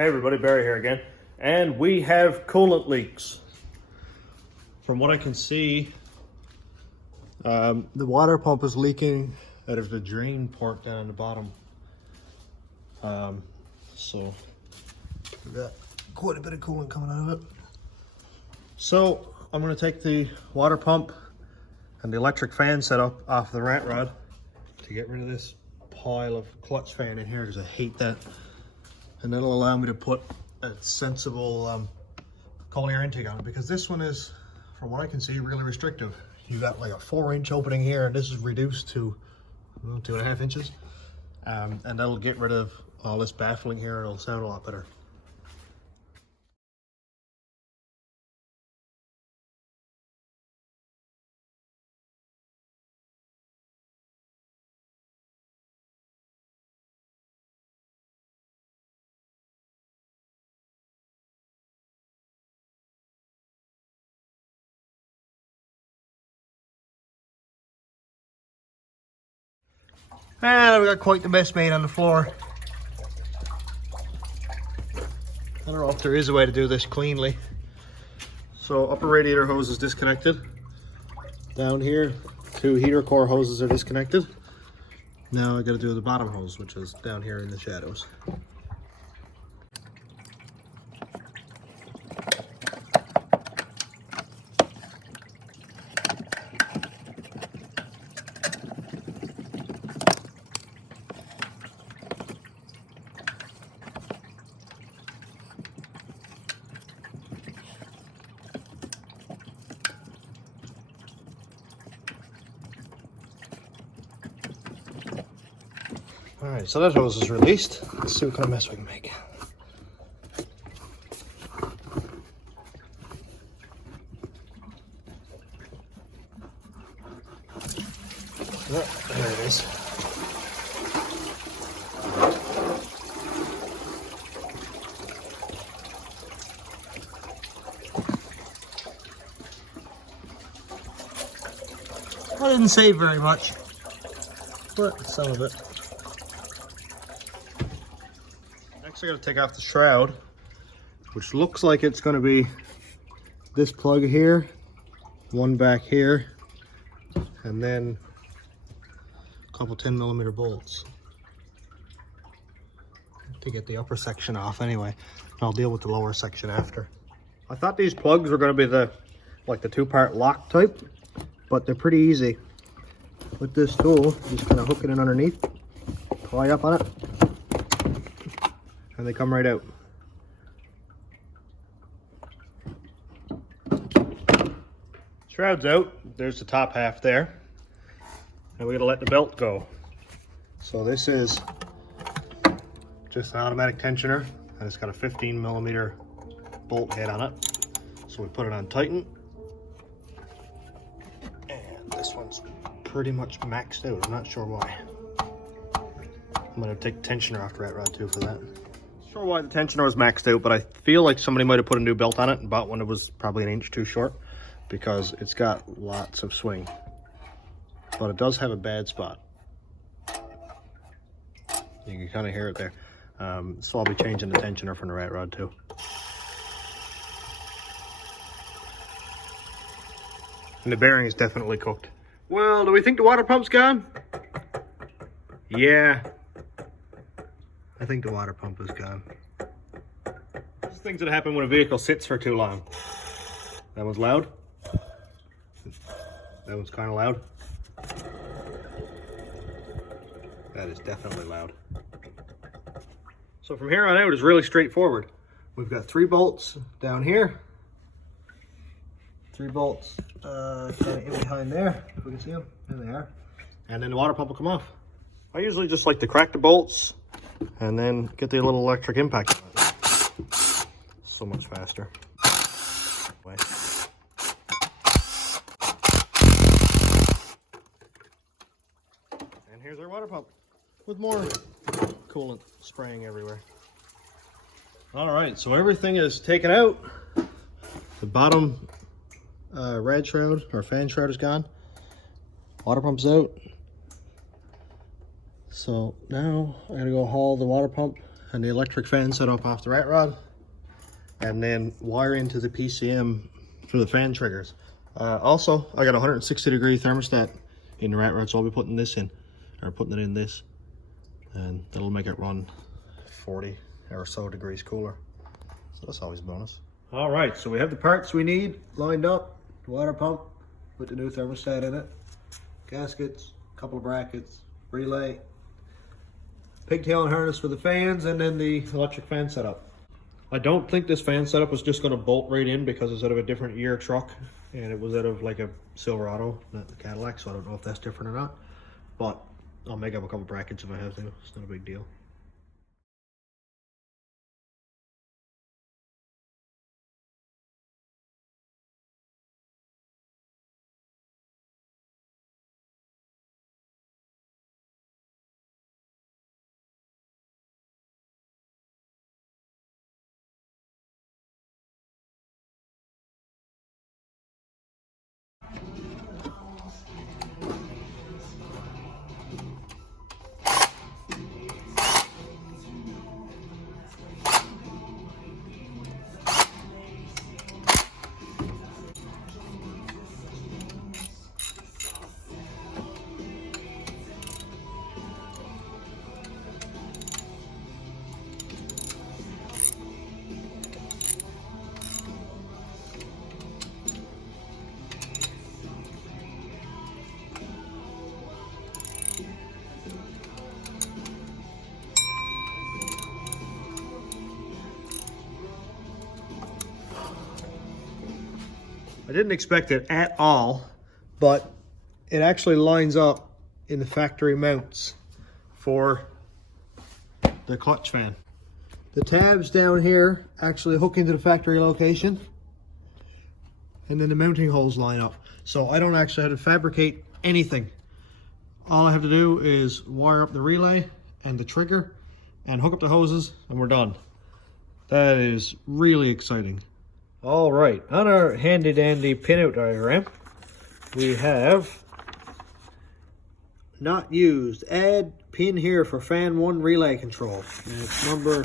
Hey everybody, Barry here again. And we have coolant leaks. From what I can see, the water pump is leaking out of the drain port down on the bottom. So we've got quite a bit of coolant coming out of it. So I'm going to take the water pump and the electric fan setup off the rat rod to get rid of this pile of clutch fan in here, because I hate that. And that'll allow me to put a sensible cold air intake on it, because this one is, from what I can see, really restrictive. You've got like a 4-inch opening here, and this is reduced to 2.5 inches. And that'll get rid of all this baffling here, and it'll sound a lot better. And we got quite the mess made on the floor. I don't know if there is a way to do this cleanly. So upper radiator hose is disconnected. Down here, 2 heater core hoses are disconnected. Now I got to do the bottom hose, which is down here in the shadows. Alright, so that hose is released. Let's see what kind of mess we can make. Oh, there it is. I didn't save very much, but some of it. Next I gotta take off the shroud, which looks like it's gonna be this plug here, one back here, and then a couple 10mm bolts to get the upper section off anyway. I'll deal with the lower section after. I thought these plugs were gonna be the 2-part lock type, but they're pretty easy. With this tool, just kind of hook it in underneath, pry up on it, and they come right out. Shroud's out. There's the top half there. And we gotta let the belt go. So this is just an automatic tensioner, and it's got a 15mm bolt head on it. So we put it on tighten. And this one's pretty much maxed out. I'm not sure why. I'm gonna take the tensioner off the rat rod too for that. Not sure why the tensioner was maxed out, but I feel like somebody might have put a new belt on it and bought one that was probably 1 inch too short, because it's got lots of swing. But it does have a bad spot. You can kind of hear it there. So I'll be changing the tensioner from the rat rod too. And the bearing is definitely cooked. Well, do we think the water pump's gone? Yeah. I think the water pump is gone. These things that happen when a vehicle sits for too long. That one's loud. That one's kind of loud. That is definitely loud. So from here on out is really straightforward. We've got 3 bolts down here. 3 bolts kind of in behind there, if we can see them. There they are. And then the water pump will come off. I usually just like to crack the bolts and then get the little electric impact on it. So much faster. And here's our water pump with more coolant spraying everywhere. All right, so everything is taken out. The bottom rad shroud or fan shroud is gone. Water pump's out. So now I gotta go haul the water pump and the electric fan set up off the rat rod, and then wire into the PCM for the fan triggers. Also, I got a 160-degree thermostat in the rat rod, so I'll be putting this in, or putting it in this, and that'll make it run 40 or so degrees cooler. So that's always a bonus. All right, so we have the parts we need lined up. Water pump with the new thermostat in it, gaskets, a couple of brackets, relay, pigtail and harness for the fans, and then the electric fan setup. I don't think this fan setup was just going to bolt right in because it's out of a different year truck, and it was out of like a Silverado, not the Cadillac, so I don't know if that's different or not. But I'll make up a couple brackets if I have to. It's not a big deal. I didn't expect it at all, but it actually lines up in the factory mounts for the clutch fan. The tabs down here actually hook into the factory location, and then the mounting holes line up. So I don't actually have to fabricate anything. All I have to do is wire up the relay and the trigger and hook up the hoses, and we're done. That is really exciting. All right, on our handy dandy pinout diagram, we have not used. Add pin here for fan 1 relay control. And it's number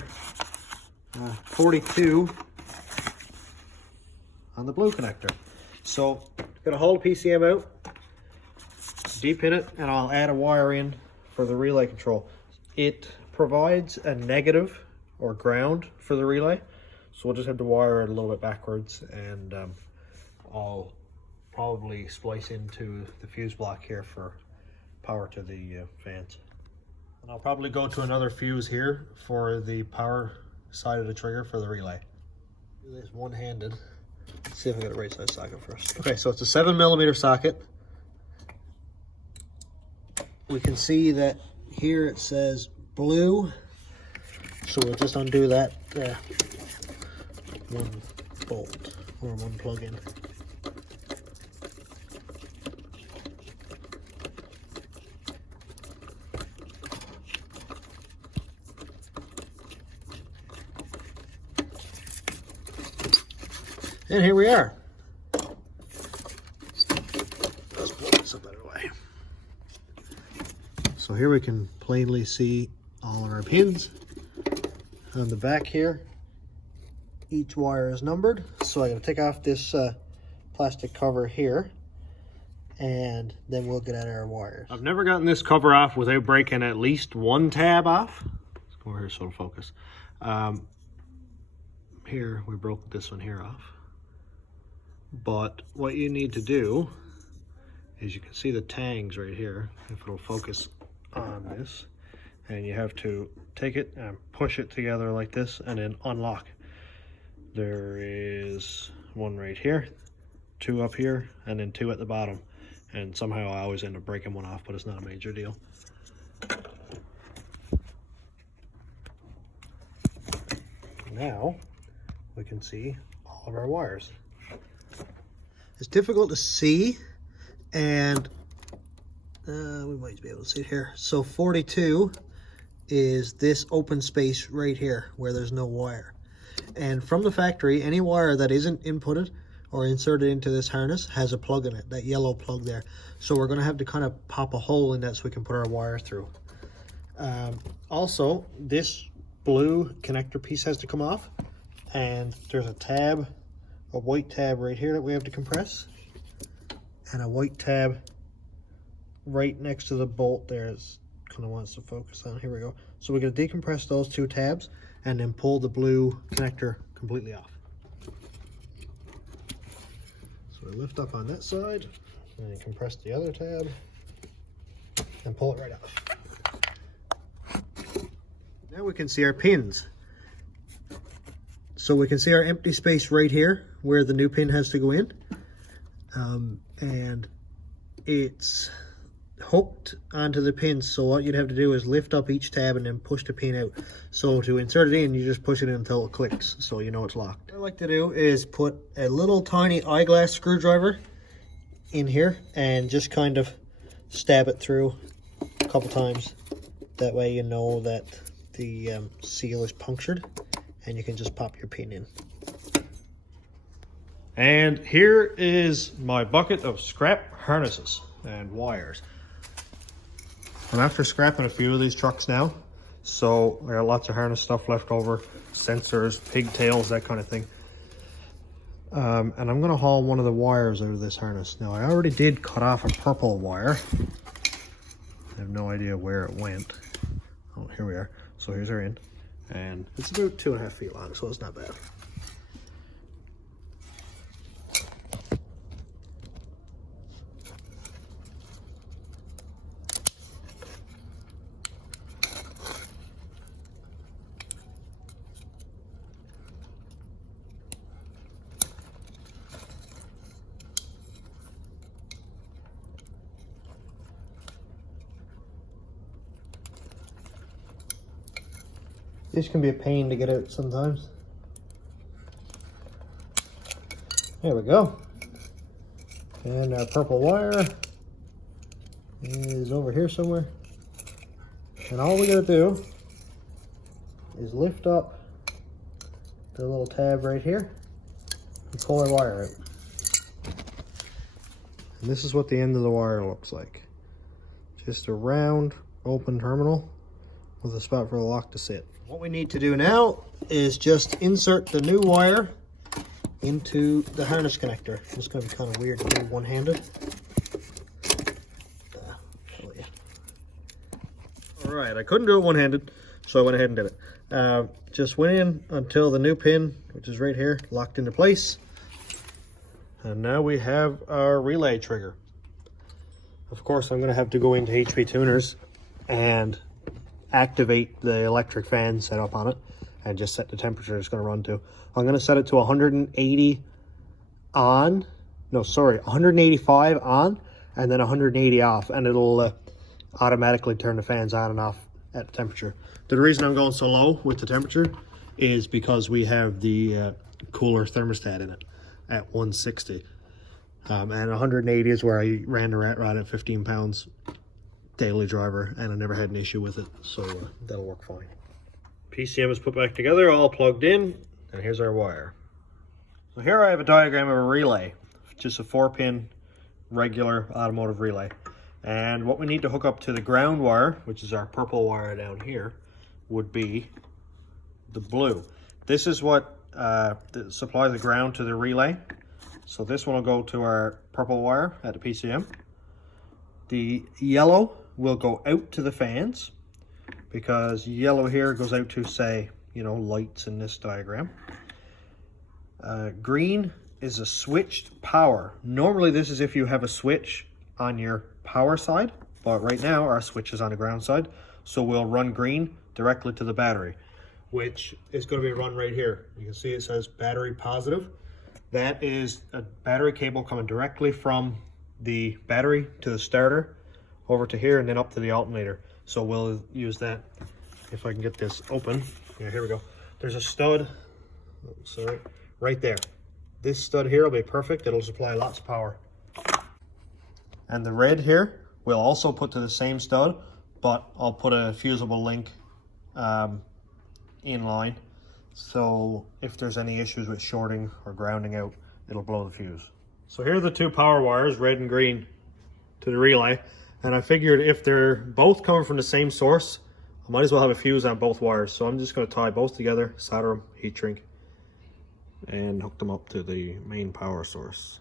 42 on the blue connector. So, gonna hold PCM out, de-pin it, and I'll add a wire in for the relay control. It provides a negative or ground for the relay. So we'll just have to wire it a little bit backwards, and I'll probably splice into the fuse block here for power to the fans. And I'll probably go to another fuse here for the power side of the trigger for the relay. Do this one-handed. Let's see if I got a right side socket first. Okay, so it's a 7mm socket. We can see that here it says blue, so we'll just undo that there. One bolt or one plug-in. And here we are. Let's pull this up out of the way. So here we can plainly see all of our pins. On the back here, each wire is numbered. So I'm going to take off this plastic cover here, and then we'll get at our wires. I've never gotten this cover off without breaking at least one tab off. Let's go over here so it'll focus. Here, we broke this one here off. But what you need to do is, you can see the tangs right here, if it'll focus on this, and you have to take it and push it together like this and then unlock. There is one right here, two up here, and then two at the bottom. And somehow I always end up breaking one off, but it's not a major deal. Now we can see all of our wires. It's difficult to see, and we might be able to see it here. So 42 is this open space right here where there's no wire. And from the factory, any wire that isn't inputted or inserted into this harness has a plug in it, that yellow plug there. So we're going to have to kind of pop a hole in that so we can put our wire through. Also, this blue connector piece has to come off, and there's a tab, a white tab right here that we have to compress, and a white tab right next to the bolt there. Is kind of wants to focus on. Here we go. So we're going to decompress those two tabs and then pull the blue connector completely off. So we lift up on that side and then compress the other tab and pull it right off. Now we can see our pins. So we can see our empty space right here where the new pin has to go in. And it's hooked onto the pins. So what you'd have to do is lift up each tab and then push the pin out. So to insert it in, you just push it in until it clicks, so you know it's locked. What I like to do is put a little tiny eyeglass screwdriver in here and just kind of stab it through a couple times. That way you know that the seal is punctured and you can just pop your pin in. And here is my bucket of scrap harnesses and wires. I'm after scrapping a few of these trucks now, so I got lots of harness stuff left over, sensors, pigtails, that kind of thing. And I'm going to haul one of the wires out of this harness. Now, I already did cut off a purple wire. I have no idea where it went. Oh, here we are. So here's our end, and it's about 2.5 feet long, so it's not bad. This can be a pain to get out sometimes. There we go. And our purple wire is over here somewhere. And all we gotta do is lift up the little tab right here and pull our wire out. And this is what the end of the wire looks like. Just a round open terminal with a spot for the lock to sit. What we need to do now is just insert the new wire into the harness connector. It's going to be kind of weird to do one-handed. Alright, I couldn't do it one-handed, so I went ahead and did it. Just went in until the new pin, which is right here, locked into place. And now we have our relay trigger. Of course, I'm going to have to go into HP Tuners and activate the electric fan setup on it and just set the temperature it's going to run to. I'm going to set it to 180 on, no, sorry, 185 on and then 180 off, and it'll automatically turn the fans on and off at the temperature. The reason I'm going so low with the temperature is because we have the cooler thermostat in it at 160. And 180 is where I ran the rat rod at 15 pounds. Daily driver, and I never had an issue with it, so that'll work fine. PCM is put back together, all plugged in, and here's our wire. So here I have a diagram of a relay, just a 4-pin regular automotive relay. And what we need to hook up to the ground wire, which is our purple wire down here, would be the blue. This is what supplies the ground to the relay. So this one will go to our purple wire at the PCM. The yellow will go out to the fans, because yellow here goes out to, say, you know, lights in this diagram. Green is a switched power. Normally this is if you have a switch on your power side, but right now our switch is on the ground side, so we'll run green directly to the battery, which is going to be run right here. You can see it says battery positive. That is a battery cable coming directly from the battery to the starter over to here and then up to the alternator. So we'll use that. If I can get this open. Yeah, here we go. There's a stud, sorry, right there. This stud here will be perfect. It'll supply lots of power. And the red here we'll also put to the same stud, but I'll put a fusible link in line, so if there's any issues with shorting or grounding out, it'll blow the fuse. So here are the two power wires, red and green, to the relay. And I figured if they're both coming from the same source, I might as well have a fuse on both wires. So I'm just going to tie both together, solder them, heat shrink, and hook them up to the main power source.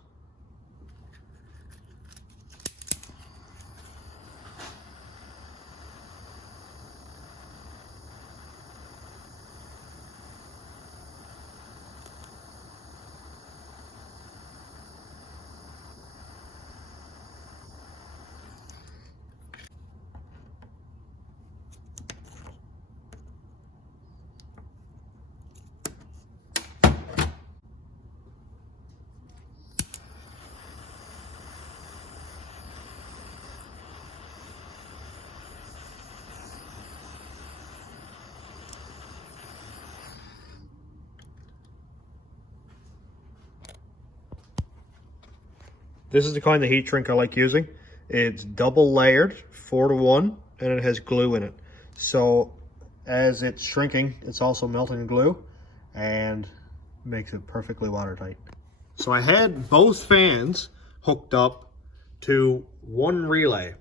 This is the kind of heat shrink I like using. It's double layered, 4-to-1, and it has glue in it. So as it's shrinking, it's also melting glue and makes it perfectly watertight. So I had both fans hooked up to one relay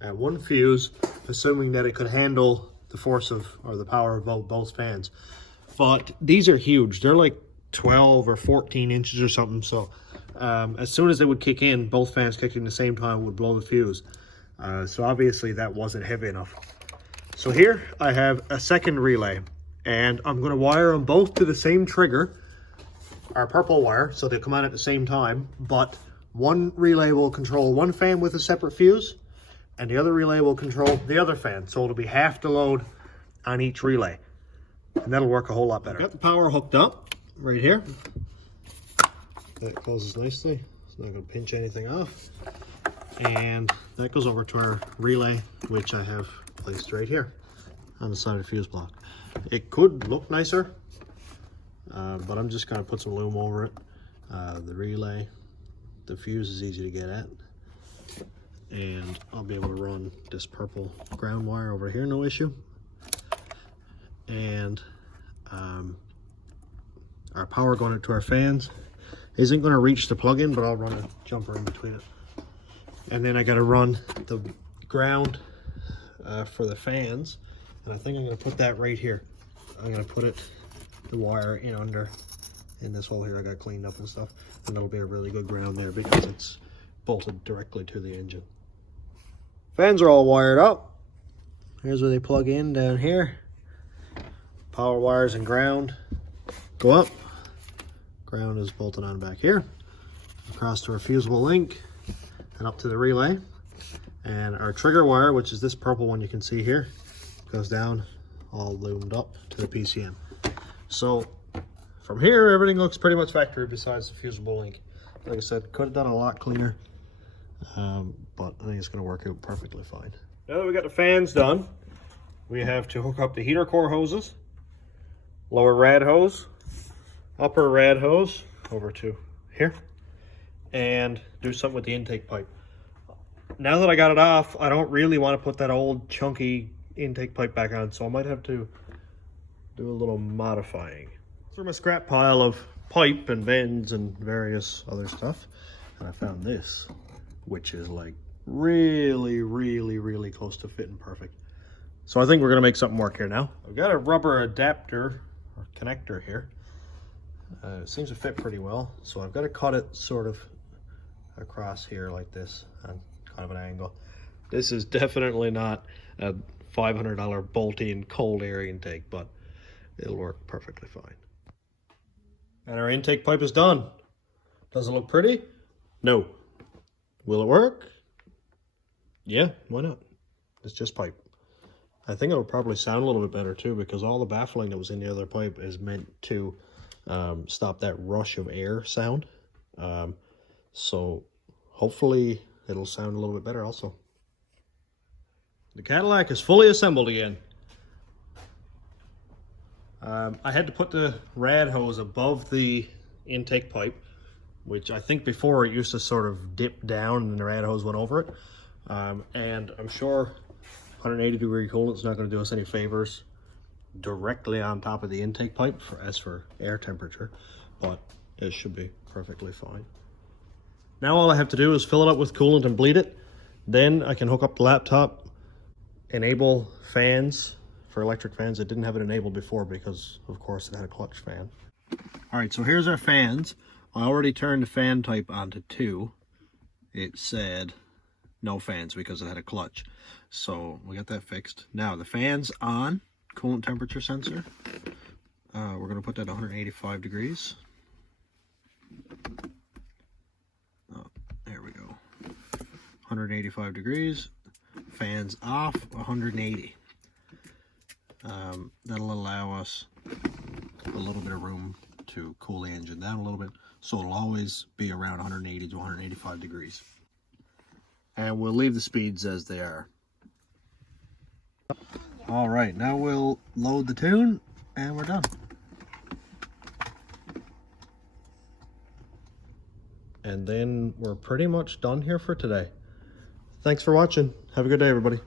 and one fuse, assuming that it could handle the force of, or the power of both fans. But these are huge. They're like 12 or 14 inches or something. So as soon as they would kick in, both fans kicking at the same time would blow the fuse. So obviously that wasn't heavy enough. So here I have a second relay, and I'm going to wire them both to the same trigger, our purple wire, so they come on at the same time. But one relay will control one fan with a separate fuse, and the other relay will control the other fan. So it'll be half the load on each relay, and that'll work a whole lot better. Got the power hooked up right here. That closes nicely. It's not going to pinch anything off. And that goes over to our relay, which I have placed right here on the side of the fuse block. It could look nicer, but I'm just going to put some loom over it. The relay, the fuse is easy to get at. And I'll be able to run this purple ground wire over here, no issue. And our power going into our fans isn't going to reach the plug-in, but I'll run a jumper in between it. And then I got to run the ground for the fans, and I think I'm going to put that right here. I'm going to put it, the wire in under, in this hole here I got cleaned up and stuff, and that'll be a really good ground there because it's bolted directly to the engine. Fans are all wired up. Here's where they plug in down here. Power wires and ground go up. Ground is bolted on back here, across to our fusible link, and up to the relay. And our trigger wire, which is this purple one you can see here, goes down all loomed up to the PCM. So from here, everything looks pretty much factory besides the fusible link. Like I said, could have done a lot cleaner, but I think it's going to work out perfectly fine. Now that we got the fans done, we have to hook up the heater core hoses, lower rad hose, upper rad hose over to here, and do something with the intake pipe. Now that I got it off, I don't really want to put that old chunky intake pipe back on, so I might have to do a little modifying. Through my scrap pile of pipe and bends and various other stuff, and I found this, which is like really close to fitting perfect. So I think we're gonna make something work here now. I've got a rubber adapter or connector here. It seems to fit pretty well, so I've got to cut it sort of across here like this on kind of an angle. This is definitely not a $500 bolt-in cold air intake, but it'll work perfectly fine. And our intake pipe is done. Does it look pretty? No. Will it work? Yeah, why not? It's just pipe. I think it'll probably sound a little bit better too, because all the baffling that was in the other pipe is meant to stop that rush of air sound. So hopefully it'll sound a little bit better also. The Cassillac is fully assembled again. I had to put the rad hose above the intake pipe, which I think before it used to sort of dip down and the rad hose went over it. And I'm sure 180-degree coolant is not going to do us any favors directly on top of the intake pipe as for air temperature, but it should be perfectly fine. Now all I have to do is fill it up with coolant and bleed it. Then I can hook up the laptop, enable fans for electric fans. It didn't have it enabled before because, of course, it had a clutch fan. All right, so here's our fans. I already turned the fan type onto 2. It said no fans because it had a clutch. So we got that fixed. Now the fan's on, coolant temperature sensor. We're going to put that at 185 degrees. Oh, there we go. 185 degrees. Fans off, 180. That'll allow us a little bit of room to cool the engine down a little bit. So it'll always be around 180 to 185 degrees. And we'll leave the speeds as they are. All right, now we'll load the tune and we're done. And then we're pretty much done here for today. Thanks for watching. Have a good day, everybody.